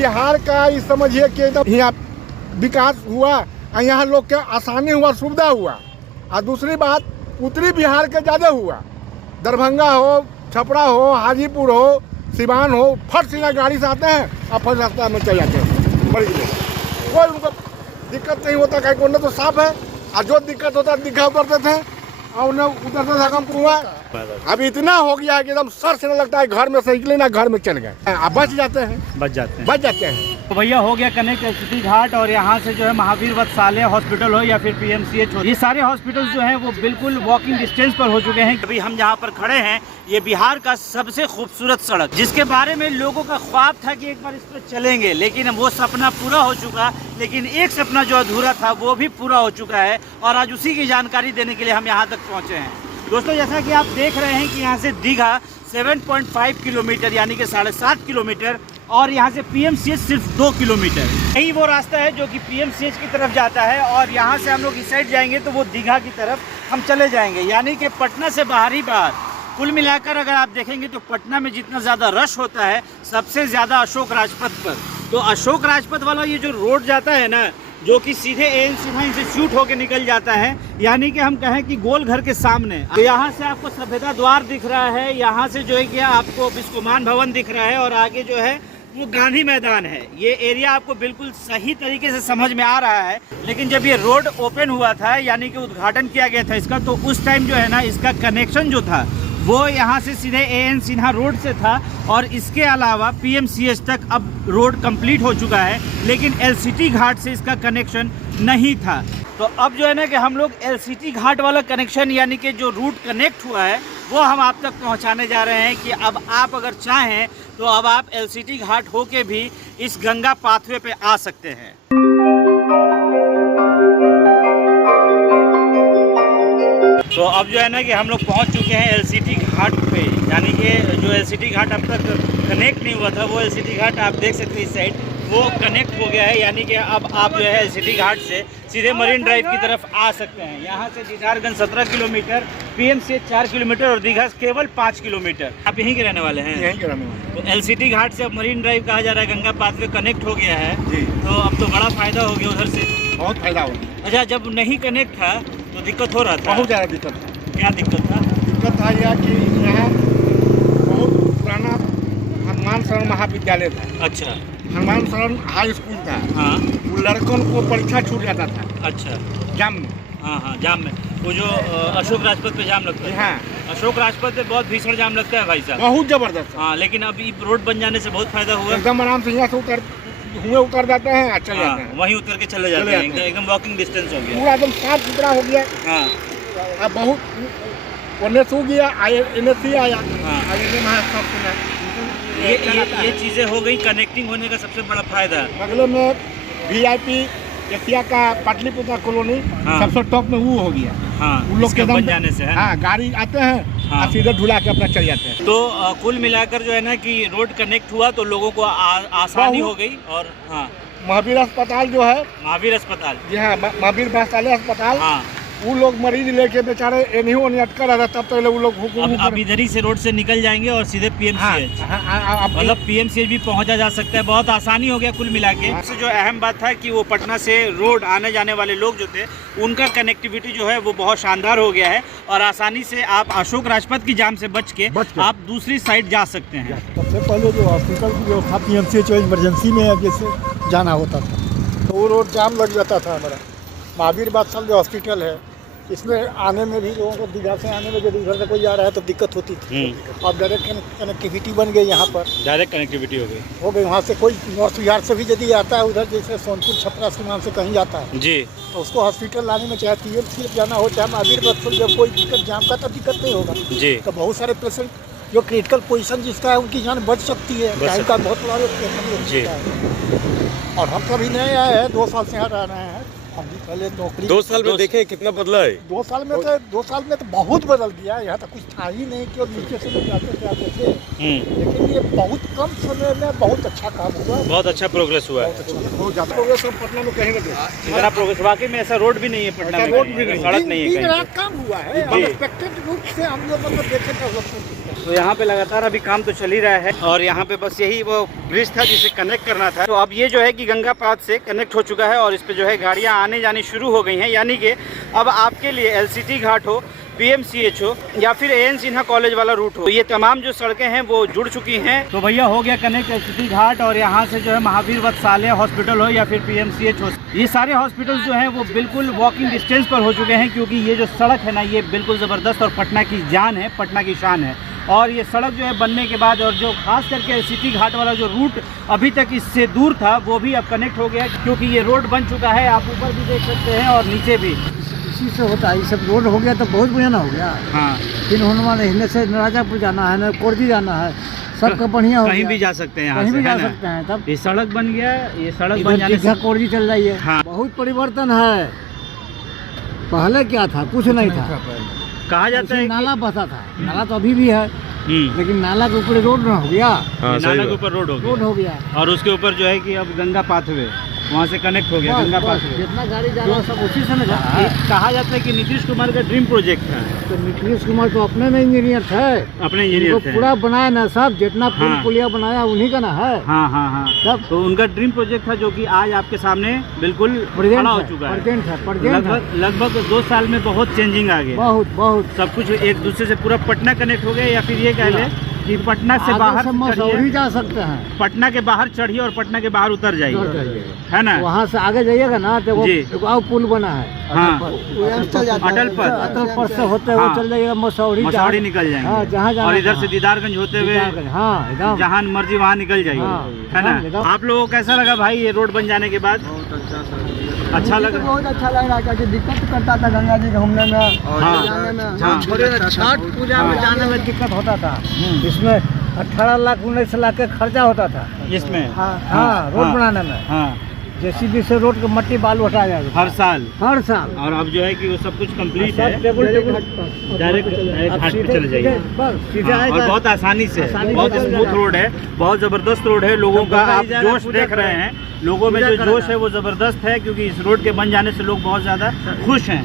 बिहार का इस समझिए कि एकदम यहाँ विकास हुआ और यहाँ लोग के आसानी हुआ, सुविधा हुआ। और दूसरी बात उत्तरी बिहार के ज़्यादा हुआ। दरभंगा हो, छपरा हो, हाजीपुर हो, सिवान हो, फट सीधा गाड़ी से आते हैं और फट रास्ता में चले जाते हैं मरीज में। कोई उनको दिक्कत नहीं होता, कहीं कोने तो साफ है। और जो दिक्कत होता है दिखा उतरते थे और उन्हें उतरते थे कम कुआ। अब इतना हो गया है कि एकदम सर से लगता है घर में से निकले ना, घर में चल गए। अब बच जाते हैं। तो भैया हो गया कनेक्ट एलसीटी घाट और यहाँ से जो है महावीर वत्सल्य हॉस्पिटल हो या फिर पीएमसीएच हो, ये सारे हॉस्पिटल्स जो हैं वो बिल्कुल वॉकिंग डिस्टेंस पर हो चुके हैं। अभी हम जहाँ पर खड़े हैं ये बिहार का सबसे खूबसूरत सड़क, जिसके बारे में लोगों का ख्वाब था कि एक बार इस पर चलेंगे, लेकिन वो सपना पूरा हो चुका। लेकिन एक सपना जो अधूरा था वो भी पूरा हो चुका है और आज उसी की जानकारी देने के लिए हम यहाँ तक पहुँचे हैं। दोस्तों, जैसा कि आप देख रहे हैं कि यहाँ से दीघा 7.5 किलोमीटर यानी कि 7.5 किलोमीटर और यहाँ से पीएमसीएच सिर्फ 2 किलोमीटर। यही वो रास्ता है जो कि पीएमसीएच की तरफ जाता है और यहाँ से हम लोग इस साइड जाएंगे तो वो दीघा की तरफ हम चले जाएंगे, यानी कि पटना से बाहर ही बाहर। कुल मिलाकर अगर आप देखेंगे तो पटना में जितना ज़्यादा रश होता है सबसे ज़्यादा अशोक राजपथ पर। तो अशोक राजपथ वाला ये जो रोड जाता है ना, जो कि सीधे एन सिन्हा इंस्टीट्यूट होके निकल जाता है, यानी कि हम कहें कि गोल घर के सामने। तो यहाँ से आपको सभ्यता द्वार दिख रहा है, यहाँ से जो है कि आपको बिस्कोमान भवन दिख रहा है और आगे जो है वो गांधी मैदान है। ये एरिया आपको बिल्कुल सही तरीके से समझ में आ रहा है। लेकिन जब ये रोड ओपन हुआ था यानी कि उद्घाटन किया गया था इसका, तो उस टाइम जो है ना इसका कनेक्शन जो था वो यहाँ से सीधे एन सिन्हा रोड से था और इसके अलावा पीएमसीएच तक अब रोड कंप्लीट हो चुका है, लेकिन एलसीटी घाट से इसका कनेक्शन नहीं था। तो अब जो है ना कि हम लोग एलसीटी घाट वाला कनेक्शन यानी कि जो रूट कनेक्ट हुआ है वो हम आप तक पहुंचाने जा रहे हैं कि अब आप अगर चाहें तो अब आप एलसीटी घाट होके भी इस गंगा पाथवे पे आ सकते हैं। तो अब जो है ना कि हम लोग पहुंच चुके हैं एलसीटी घाट पे, यानी कि जो एलसीटी घाट अब तक कनेक्ट नहीं हुआ था वो एलसीटी घाट आप देख सकते हैं इस साइड वो कनेक्ट हो गया है, यानी कि अब आप जो है एलसीटी घाट से सीधे मरीन ड्राइव की तरफ आ सकते हैं। यहाँ से दीदारगंज 17 किलोमीटर, पीएमसीएच 4 किलोमीटर और दीघा केवल 5 किलोमीटर। आप यहीं के रहने वाले हैं? यहीं के रहने वाले। तो एलसीटी घाट से अब मरीन ड्राइव कहा जा रहा है, गंगा पाथवे कनेक्ट हो गया है जी। तो अब तो बड़ा फायदा हो गया उधर से। बहुत फायदा हो गया। अच्छा, जब नहीं कनेक्ट था तो दिक्कत हो रहा था? बहुत ज़्यादा दिक्कत था। क्या दिक्कत था? दिक्कत था यह कि यहाँ बहुत पुराना हनुमान शरण महाविद्यालय था। अच्छा। हनुमान शरण हाई स्कूल था। हाँ। वो लड़कों को परीक्षा छूट जाता था। अच्छा। जाम में। हाँ, जाम में। वो जो अशोक राजपथ पे जाम लगता है। हाँ, अशोक राजपथ पे बहुत भीषण जाम लगता है भाई साहब। बहुत जबरदस्त। हाँ, लेकिन अभी रोड बन जाने से बहुत फायदा हुआ। एकदम आराम से यहाँ से उतर जाते हैं, अच्छा जाते हैं। वहीं उतर के चले जाते हैं, एकदम वॉकिंग डिस्टेंस हो गया, पूरा एकदम साफ सुथरा हो गया। हाँ। अब बहुत ओने सो गया, एनएससी आया। हाँ। ये चीजें हो गई, कनेक्टिंग होने का सबसे बड़ा फायदा। बगल में वीआईपी एशिया का पाटलिपुत्र कॉलोनी सबसे टॉप में वो हो गया। हाँ, उन लोग के बन जाने से है। हाँ, गाड़ी आते हैं और सीधे ढुला के अपना चल जाते हैं। तो कुल मिलाकर जो है ना कि रोड कनेक्ट हुआ तो लोगों को आसानी हो गई। और हाँ, महावीर अस्पताल जो है, महावीर अस्पताल, जी हाँ, महावीर वत्सल्य अस्पताल, हाँ, वो लोग मरीज लेके बेचारे एनही अटका रहा था, तब तक वो लोग अब इधर ही से रोड से निकल जाएंगे और सीधे पीएमसीएच, मतलब पीएमसीएच भी पहुंचा जा सकता है। बहुत आसानी हो गया कुल मिला के। सबसे जो अहम बात था कि वो पटना से रोड आने जाने वाले लोग जो थे उनका कनेक्टिविटी जो है वो बहुत शानदार हो गया है और आसानी से आप अशोक राजपथ की जाम से बच के आप दूसरी साइड जा सकते हैं। सबसे पहले जो हॉस्पिटल की व्यवस्था पीएमसीएच इमरजेंसी में जैसे जाना होता था तो वो रोड जाम लग जाता था। हमारा महावीर वत्सल्य हॉस्पिटल है, इसमें आने में भी लोगों को दीघा से आने में यदि उधर से कोई आ रहा है तो दिक्कत होती थी। अब डायरेक्ट कनेक्टिविटी बन गई, यहाँ पर डायरेक्ट कनेक्टिविटी हो गई। वहाँ से कोई नॉर्थ बिहार से भी यदि आता है उधर, जैसे सोनपुर छपरा सीमांत से कहीं जाता है जी, तो उसको हॉस्पिटल लाने में चाहे पीएमसीएच जाना हो चाहे महावीर वत्सल्य, जब कोई दिक्कत जाम का तो दिक्कत नहीं होगा जी। तो बहुत सारे पेशेंट जो क्रिटिकल पोजीशन जिसका है उनकी जान बच सकती है। टाइम का बहुत बड़ा पेशेंट है। और हम कभी नहीं आए हैं, 2 साल से यहाँ रह रहे हैं। हम भी पहले नौकरी 2 साल में देखें कितना बदला है। 2 साल में तो बहुत बदल दिया। यहाँ तो कुछ था ही नहीं कि और नीचे से लोग आते थे। लेकिन ये बहुत कम समय में बहुत अच्छा काम हुआ, बहुत अच्छा प्रोग्रेस हुआ है। बहुत ज़्यादा प्रोग्रेस पटना में कहीं नहीं। इतना प्रोग्रेस वाकई में ऐसा रोड भी नहीं है पटना में, रोड भी नहीं, सड़क नहीं है, काम हुआ है। अनएक्सपेक्टेड रूप से हम लोग मतलब देखे थे। तो यहाँ पे लगातार अभी काम तो चल ही रहा है और यहाँ पे बस यही वो ब्रिज था जिसे कनेक्ट करना था। तो अब ये जो है कि गंगा पाथ से कनेक्ट हो चुका है और इस पे जो है गाड़ियाँ आने जानी शुरू हो गई हैं। यानी कि अब आपके लिए एलसीटी घाट हो, पीएमसीएच हो या फिर एएन सिन्हा कॉलेज वाला रूट हो, ये तमाम जो सड़कें हैं वो जुड़ चुकी हैं। तो भैया हो गया कनेक्ट एलसीटी घाट और यहाँ से जो है महावीर वत्सल्य हॉस्पिटल हो या फिर पीएमसीएच हो, ये सारे हॉस्पिटल्स जो हैं वो बिल्कुल वॉकिंग डिस्टेंस पर हो चुके हैं। क्योंकि ये जो सड़क है ना, ये बिल्कुल ज़बरदस्त और पटना की जान है, पटना की शान है। और ये सड़क जो है बनने के बाद और जो खास करके एलसीटी घाट वाला जो रूट अभी तक इससे दूर था वो भी अब कनेक्ट हो गया, क्योंकि ये रोड बन चुका है। आप ऊपर भी देख सकते हैं और नीचे भी। इसी से होता है, ये सब रोड हो गया तो बहुत बढ़िया ना हो गया। हाँ, फिर हनुमान हिलने से राजापुर जाना है ना, कोरजी जाना है, सबका बढ़िया हो कहीं गया। भी जा सकते हैं यहाँ कहीं से, भी जा है ना? सकते हैं। तब ये सड़क बन गया, ये सड़क बन इधर जाने दीघा से कोरजी चल रही है। हाँ। बहुत परिवर्तन है, पहले क्या था, कुछ नहीं था। कहा जाता है उसमें कि नाला बसा था, नाला तो अभी भी है, लेकिन नाला के ऊपर रोड ना हो गया, हाँ, ये सही नाला के बात। ऊपर रोड हो रोड गया हो गया। और उसके ऊपर जो है कि अब गंगा पाथवे वहाँ से कनेक्ट हो गया, बस, गंगा बस, पाथवे। जितना गाड़ी जा रहा है सब उसी से ना जा रहा है। कहा जाता है कि नीतीश कुमार का ड्रीम प्रोजेक्ट था, तो नीतीश कुमार तो अपने में इंजीनियर थे, अपने इनको इंजीनियर थे। पूरा बनाया ना, सब जितना पुल हाँ। पुलिया बनाया उन्हीं का ना है। हाँ हाँ हाँ, तब तो उनका ड्रीम प्रोजेक्ट था जो कि आज आपके सामने बिल्कुल प्रेजेंट खड़ा हो है, चुका है। प्रेजेंट है, प्रेजेंट है। लगभग 2 साल में बहुत चेंजिंग आ गया, बहुत बहुत। सब कुछ एक दूसरे से पूरा पटना कनेक्ट हो गया। या फिर ये कह ले कि पटना से बाहर आगे से मसौरी चढ़िए, जा सकते हैं, पटना के बाहर चढ़िए और पटना के बाहर उतर उतर जाइए, जाइए। है ना? वहाँ से आगे जाइएगा ना तो वो जी। एक और पुल बना है, हाँ, अटल अटल पथ। अटल पथ से होते हुए हाँ। चल जाइएगा मसौरी। मसौरी निकल हाँ, जाएंगे जहाँ जाना और इधर है। से दीदारगंज होते हुए हाँ एकदम। जहाँ मर्जी वहाँ निकल जाइए, हाँ, है ना? एकदम। आप लोगों को कैसा लगा भाई ये रोड बन जाने के बाद? अच्छा लगा। बहुत अच्छा लग रहा है, क्योंकि दिक्कत करता था गंगा जी घूमने में और हाँ। जाने में। हाँ। छठ पूजा में जाने में दिक्कत होता था। इसमें 18 लाख 19 लाख का खर्चा होता था इसमें हाँ, रोड बनाने में। हाँ, जेसीबी से रोड के मट्टी बालू हटाया जाएगा हर साल। हर साल। और अब जो है कि वो सब कुछ कंप्लीट है, सब टेबल डायरेक्ट घाट पे चले जाइए। सीधे हाँ, और बहुत आसानी से, आसानी बहुत से स्मूथ रोड है, बहुत ज़बरदस्त रोड है। लोगों का आप जोश देख रहे हैं, लोगों में जो जोश है वो ज़बरदस्त है, क्योंकि इस रोड के बन जाने से लोग बहुत ज़्यादा खुश हैं।